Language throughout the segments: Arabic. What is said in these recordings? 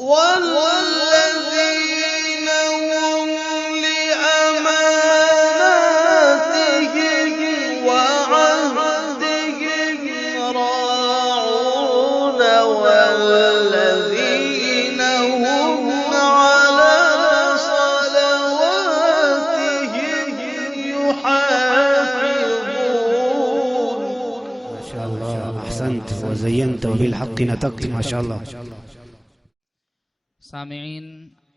والذين هم لأماناتهم وعهدهم راعون والذين هم على صلواتهم يحافظون. ما شاء الله، أحسنت وزينت وبالحق نطقت، ما شاء الله. سامعین،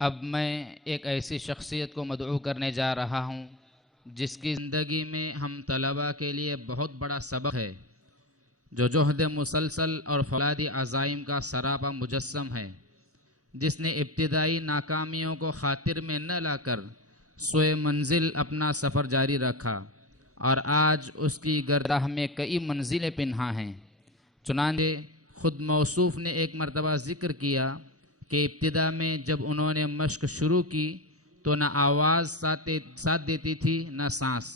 اب میں ایک ایسی شخصیت کو مدعو کرنے جا رہا ہوں جس کی زندگی میں ہم طلباء کے لیے بہت بڑا سبق ہے، جو جہد مسلسل اور فولادی عزائم کا سراپا مجسم ہے، جس نے ابتدائی ناکامیوں کو خاطر میں نہ لا کر سوئے منزل اپنا سفر جاری رکھا، اور آج اس کی گردراہ میں کئی منزلیں پنہا ہیں۔ چنانچہ خود موصوف نے ایک مرتبہ ذکر کیا کہ ابتدا میں جب انہوں نے مشق شروع کی تو نہ آواز ساتھ دیتی تھی، نہ سانس،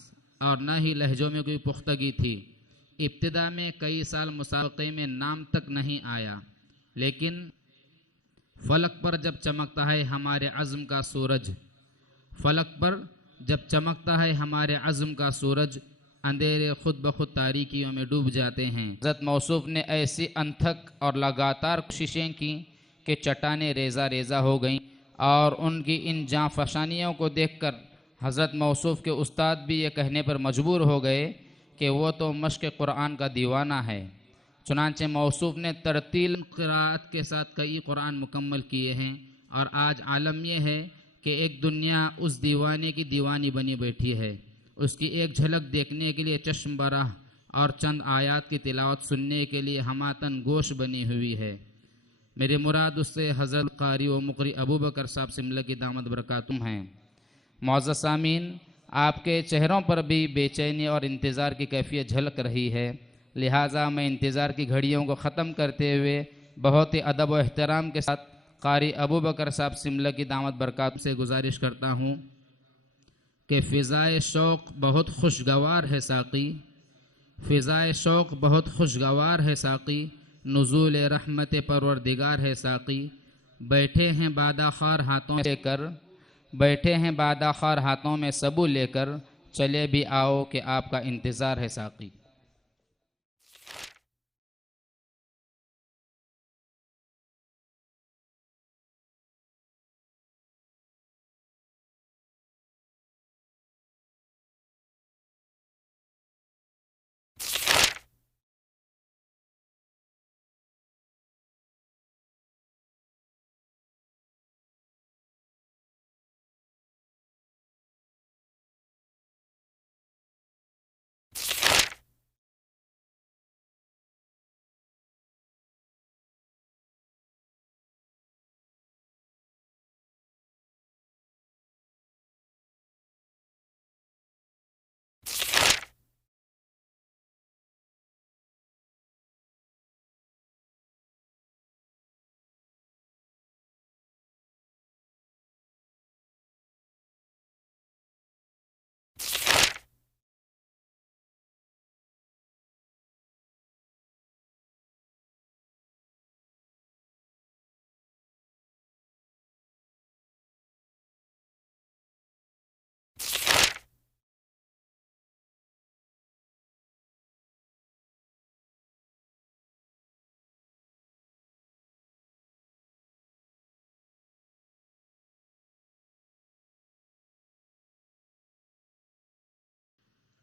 اور نہ ہی لہجوں میں کوئی پختگی تھی۔ ابتدا میں کئی سال مسابقے میں نام تک نہیں آیا، لیکن فلک پر جب چمکتا ہے ہمارے عزم کا سورج، فلک پر جب چمکتا ہے ہمارے عزم کا سورج، اندھیرے خود بخود تاریکیوں میں ڈوب جاتے ہیں۔ حضرت موصوف نے ایسی انتھک اور لگاتار کوششیں کی کہ چٹانیں ریزہ ریزہ ہو گئیں، اور ان کی ان جاں فشانیوں کو دیکھ کر حضرت موصوف کے استاد بھی یہ کہنے پر مجبور ہو گئے کہ وہ تو مشق قرآن کا دیوانہ ہے۔ چنانچہ موصوف نے ترتیل قرآت کے ساتھ کئی قرآن مکمل کیے ہیں، اور آج عالم یہ ہے کہ ایک دنیا اس دیوانے کی دیوانی بنی بیٹھی ہے، اس کی ایک جھلک دیکھنے کے لیے چشم براہ اور چند آیات کی تلاوت سننے کے لیے ہماتن گوش بنی ہوئی ہے۔ میری مراد اس سے حضرت قاری و مقری ابو بکر صاحب سملہ کی دامت برکاتہم ہیں۔ معزز سامعین، آپ کے چہروں پر بھی بے چینی اور انتظار کی کیفیت جھلک رہی ہے، لہٰذا میں انتظار کی گھڑیوں کو ختم کرتے ہوئے بہت ہی ادب و احترام کے ساتھ قاری ابو بکر صاحب سملہ کی دامت برکات سے گزارش کرتا ہوں کہ فضائے شوق بہت خوشگوار ہے ساقی، فضائے شوق بہت خوشگوار ہے ساقی، نزول رحمت پروردگار ہے ساقی، بیٹھے ہیں بادہ خوار ہاتھوں لے کر، بیٹھے ہیں بادہ خوار ہاتھوں میں سبو لے کر، چلے بھی آؤ کہ آپ کا انتظار ہے ساقی۔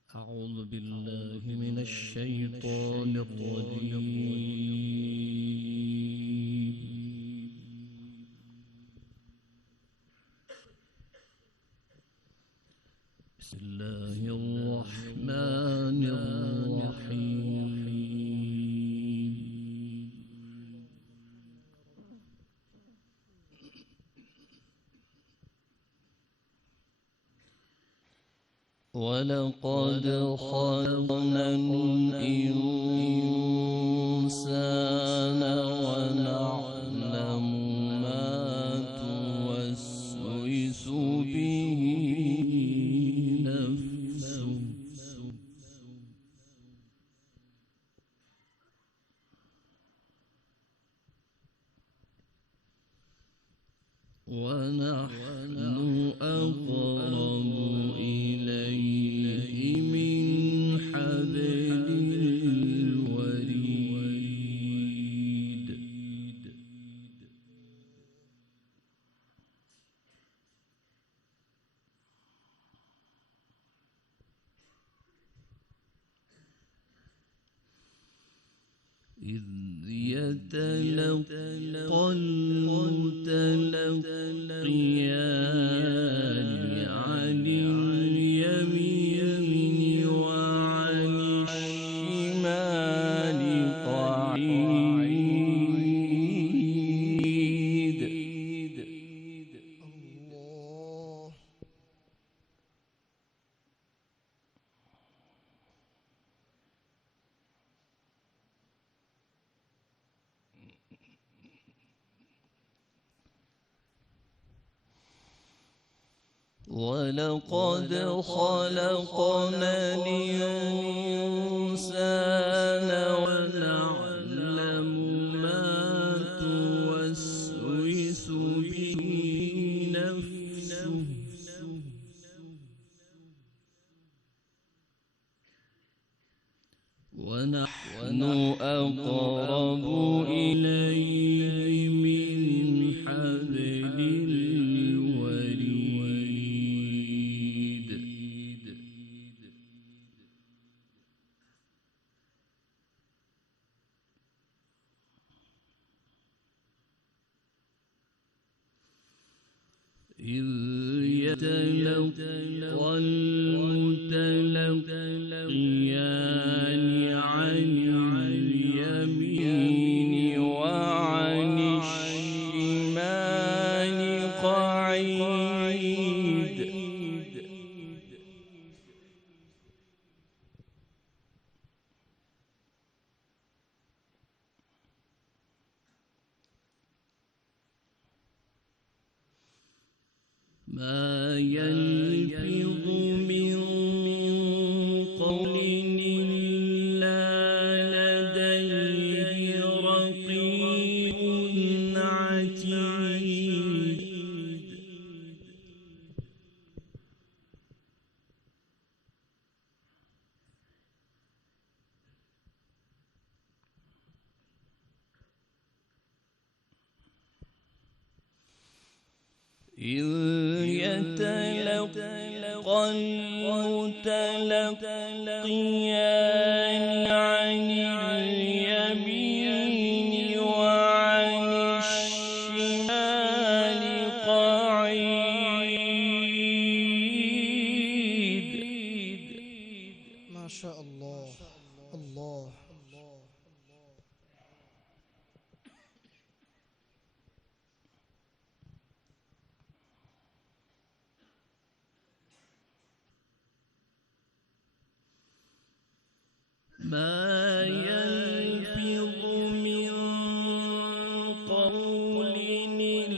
أعوذ بالله من الشيطان الرجيم. بسم الله الرحمن الرحيم. وَلَقَدْ خَلَقْنَا الْإِنسَانَ وَنَعْلَمُ مَا تُوَسْوِسُ بِهِ نَفْسُهُ. ونحن أقرب إليه من حبل الوريد. إذ يتلقى المتلقيان عن اليمين وعن الشمال قعيد. الله. ولقد خلقنا الإنسان ونعلم ما توسوس به نفسه ونحن أقرب إليه من حبل الوريد. إذ يتلقى المتلقيان عن اليمين وعن الشمال قعيد. ما يلفظ من قول إلا لديه رقيب عتيد. إذ يتلقى المتلقيان عن اليمين وعن الشمال قعيد. ما شاء الله. الله. ما يلفظ من قول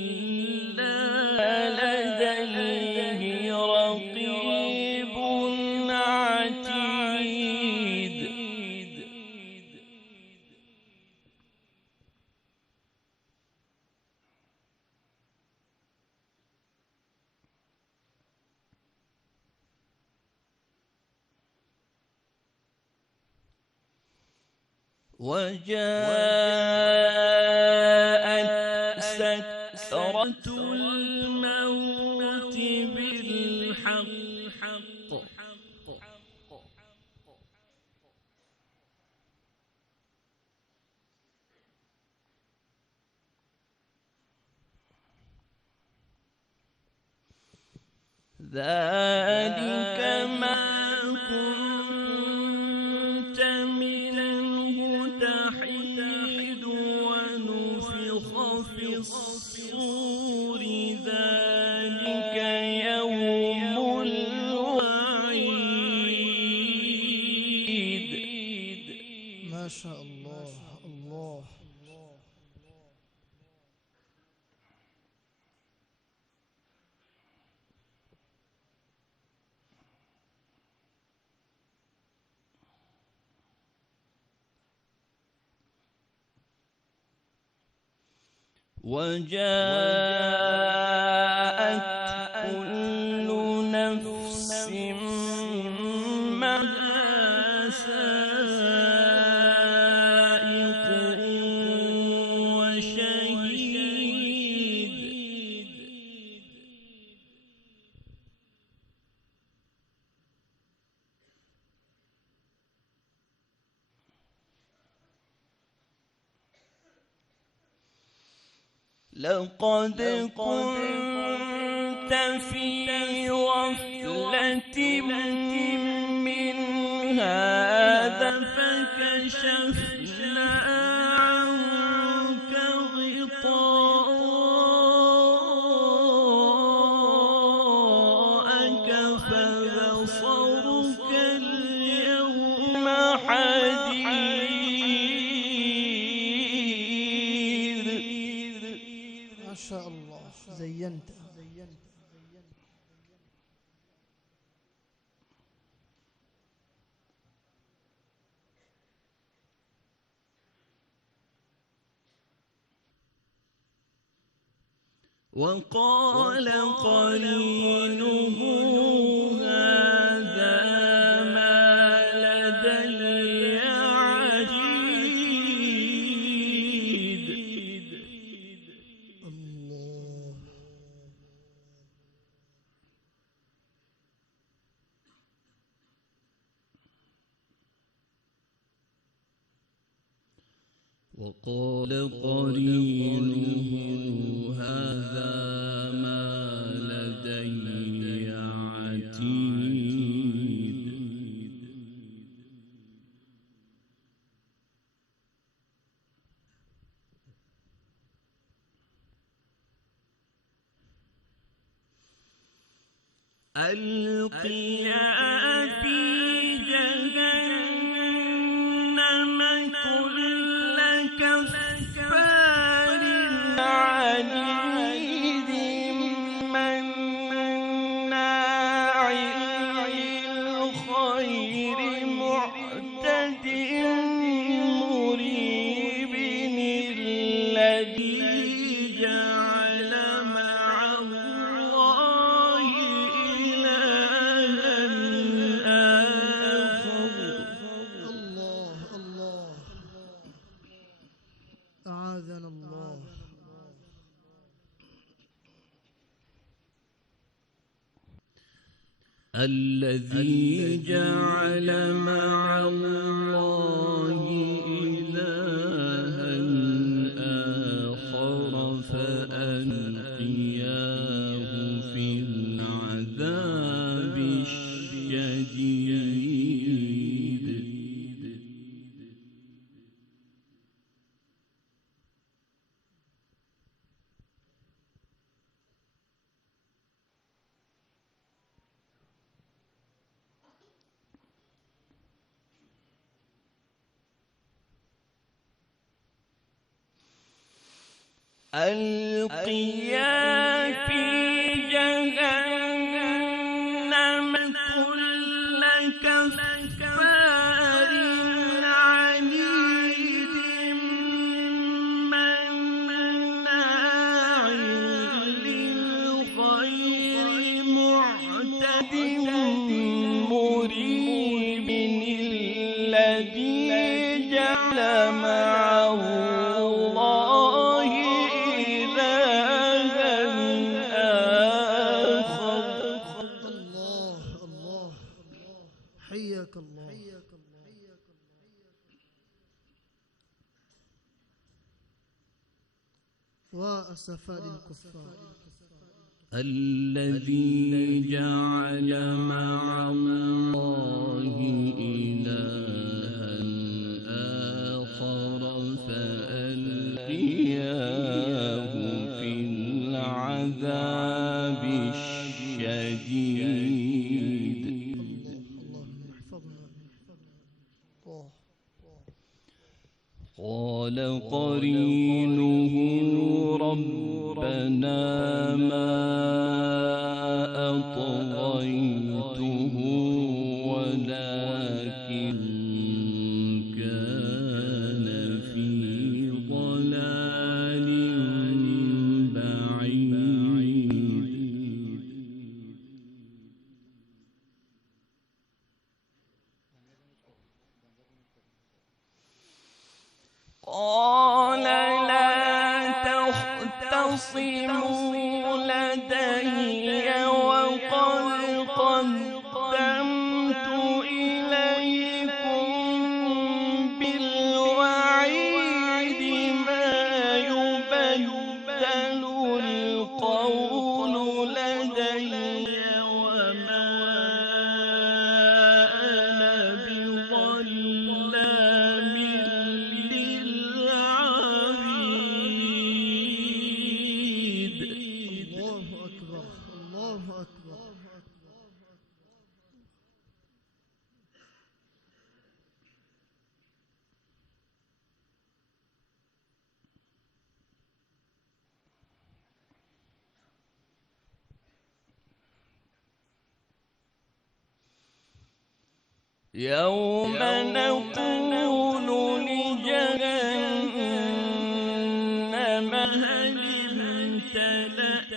إلا لديه رقيب عتيد. وجاءت سكرة الموت بالحق. ذلك ما كنت منه تحيد ونفخ في الصور ذلك يوم الوعيد. ما شاء الله. الله. وجاء لقد كنت في غفلة من هذا فكشفنا عنك غطاءك فبصرك اليوم حديد. ما شاء الله، زينت. وقال قرينه هذا ما لدي عتيد. الله. وقال قرينه هذا ما لدي عتيد. ألقيا في جهنم كل كفار عنيد مناع للخير معتد مريب الذي جعل مع الله إلها آخر. الله الله، أعاذنا الله. الذي جعل مع الله إلها آخر فألقياه في العذاب الشديد. ألقيا في جهنم كل كفار عنيد مناع للخير معتد مريب الذي جعل مع الله إلها آخر. الله الله، حياك الله. وأسفا للكفار. الذي جعل مع الله إلها آخر فألقياه في العذاب الشديد. اللهم احفظنا. الله. قال قرينه ربنا ما أطغيته ولكن كان في ضلال بعيد. قال لا تختصموا لدي وقد قدمت إليكم بالوعيد ما يبدل يوم نقول لجهنم هل امتلأت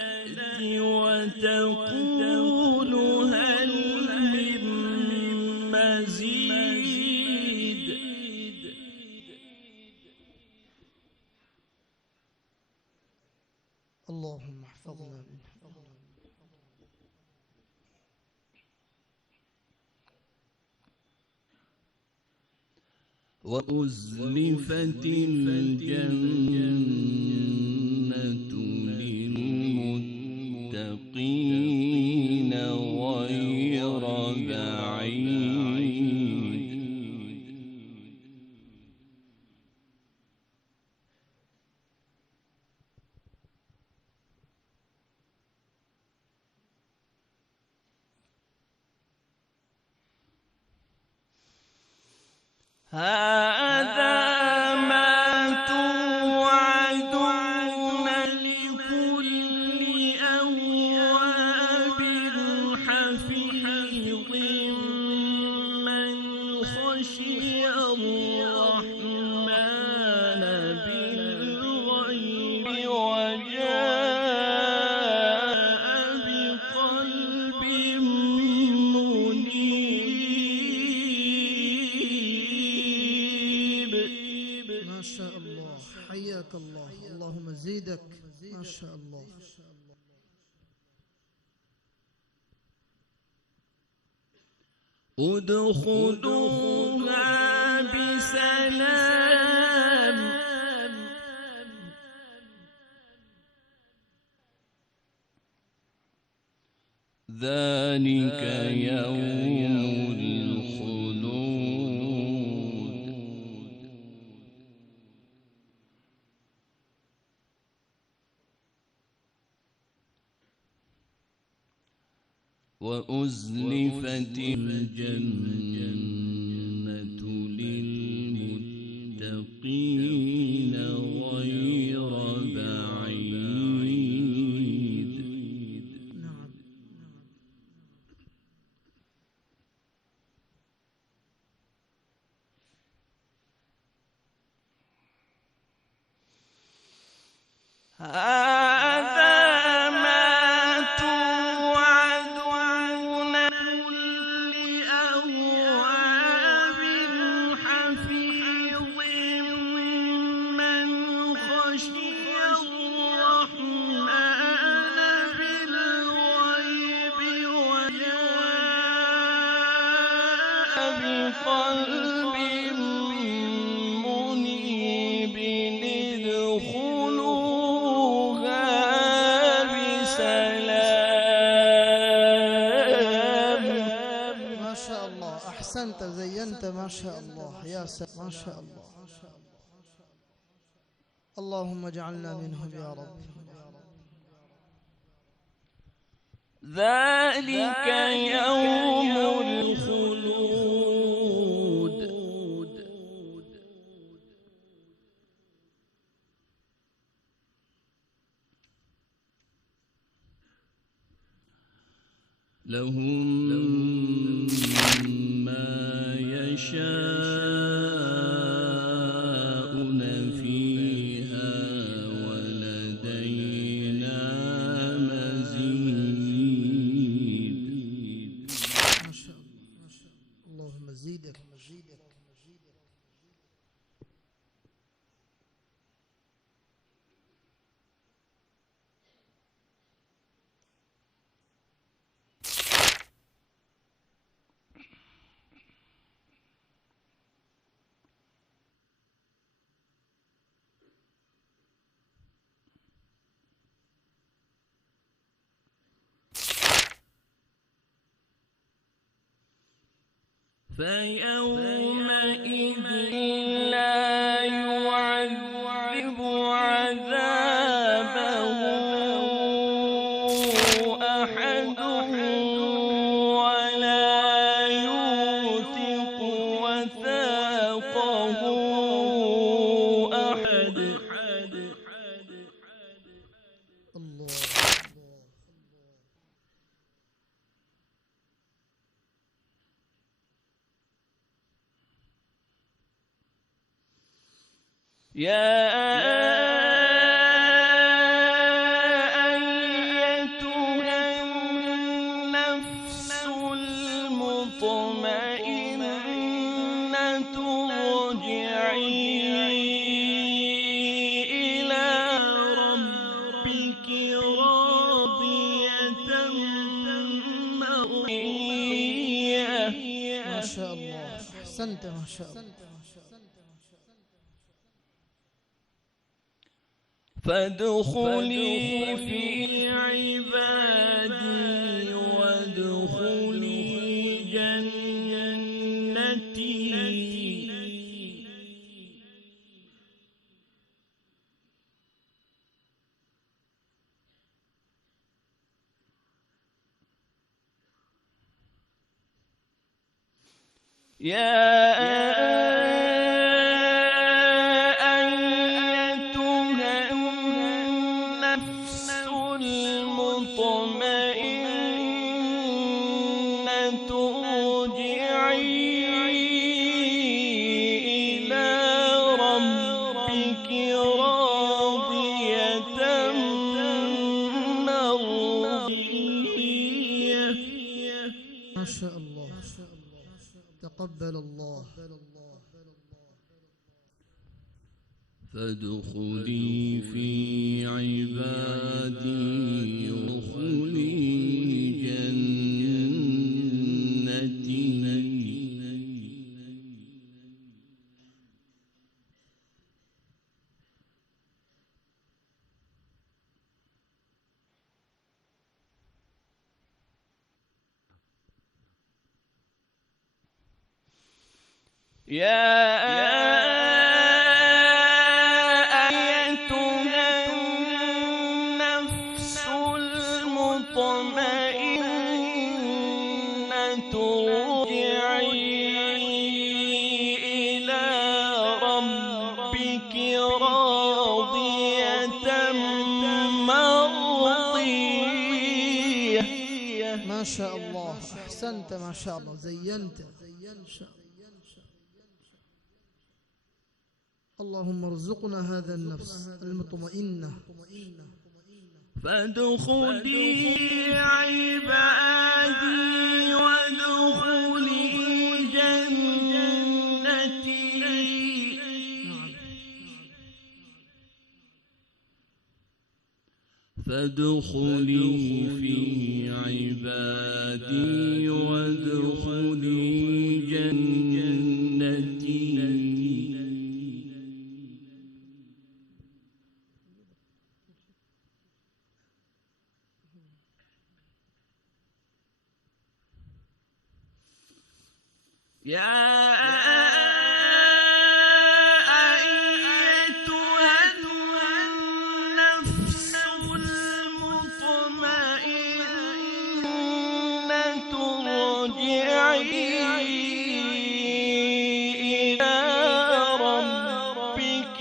وتقول هل من مزيد. اللهم احفظنا منه. وأزلفت الجنة للمتقين غير بعيد. هذا ما توعدون لكل أواب حفيظ من خشي الرحمن بالغيب وجاء بقلب منيب. ما شاء الله، حياك الله، اللهم زيدك. ما شاء الله. ادخلوها بسلام ذلك يوم الخلود. وأزلفت الجنة للمتقين غير بعيد. نعم. هذا ما توعدون لكل أواب حفيظ من خشي الرحمن بالغيب وجاء بقلب منيب. ادخلوها بسلام. ما شاء الله، أحسنت، زينت. ما شاء الله يا سلام. ما شاء الله. اللهم اجعلنا منهم يا رب. ذلك يوم الخلود. لهم ما يشاءون فيها ولدينا مزيد. ما شاء الله. اللهم زيدك. فيومئذ لا يعذب عذابه أحد ولا يوثق وثاقه أحد. الله. يا أيتها النفس المطمئنة ارجعي إلى ربك راضية مرضية. ما شاء الله، أحسنت ما شاء الله. فادخلي في عبادي وادخلي جنتي. يا أيتها النفس المطمئنة ارجعي إلى ربك راضية مرضية. ما شاء الله، تقبل الله. فادخلي في عبادي وادخلي جنتي. يا أيتها النفس المطمئنة ارجعي إلى ربك راضية مرضية. ما شاء الله، أحسنت ما شاء الله، زينت. اللهم ارزقنا هذا النفس المطمئنة. فادخلي عبادي وادخلي جنتي. فادخلي في عبادي وادخلي جنتي. يا أيتها النفس المطمئنة ارجعي إلى ربك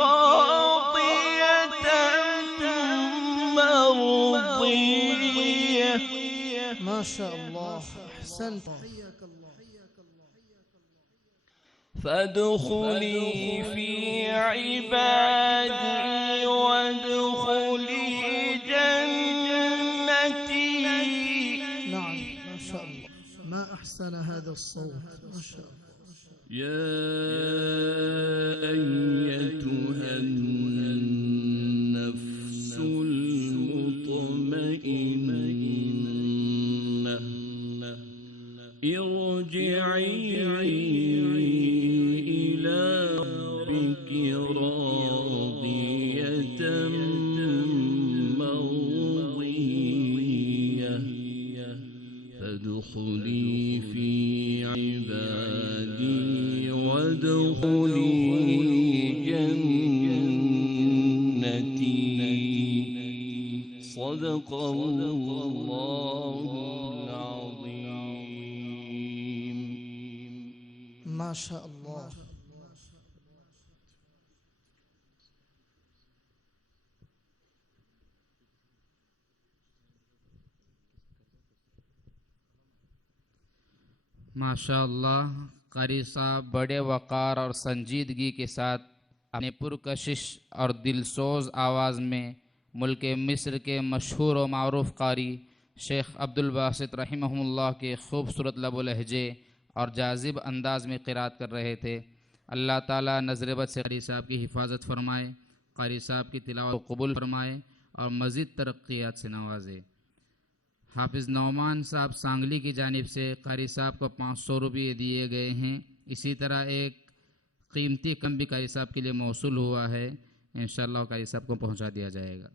راضية مرضية. ما شاء الله، أحسنت. فادخلي في عبادي وادخلي جنتي. نعم، ما شاء الله، ما أحسن هذا الصوت، ما شاء الله. يا أيتها النفس المطمئنة ارجعي إلى ربك راضية مرضية. فادخلي في عبادي وادخلي جنتي. صدق الله العظيم. ما شاء الله. माशाअल्लाह कारी साहब बड़े वक़ार और संजीदगी के साथ اپنے پرکشش اور دلسوز آواز میں ملک مصر کے مشہور و معروف قاری شیخ عبدالباسط رحمہ اللہ کے خوبصورت لب و لہجے اور جاذب انداز میں قرات کر رہے تھے۔ اللہ تعالیٰ نظر بد سے قاری صاحب کی حفاظت فرمائے، قاری صاحب کی تلاوت قبول فرمائے اور مزید ترقیات سے نوازے۔ حافظ نعمان صاحب سانگلی کی جانب سے قاری صاحب کو 500 روپے دیے گئے ہیں۔ اسی طرح ایک قیمتی کم بھی قاری صاحب کے لیے موصول ہوا ہے، انشاءاللہ قاری صاحب کو پہنچا دیا جائے گا۔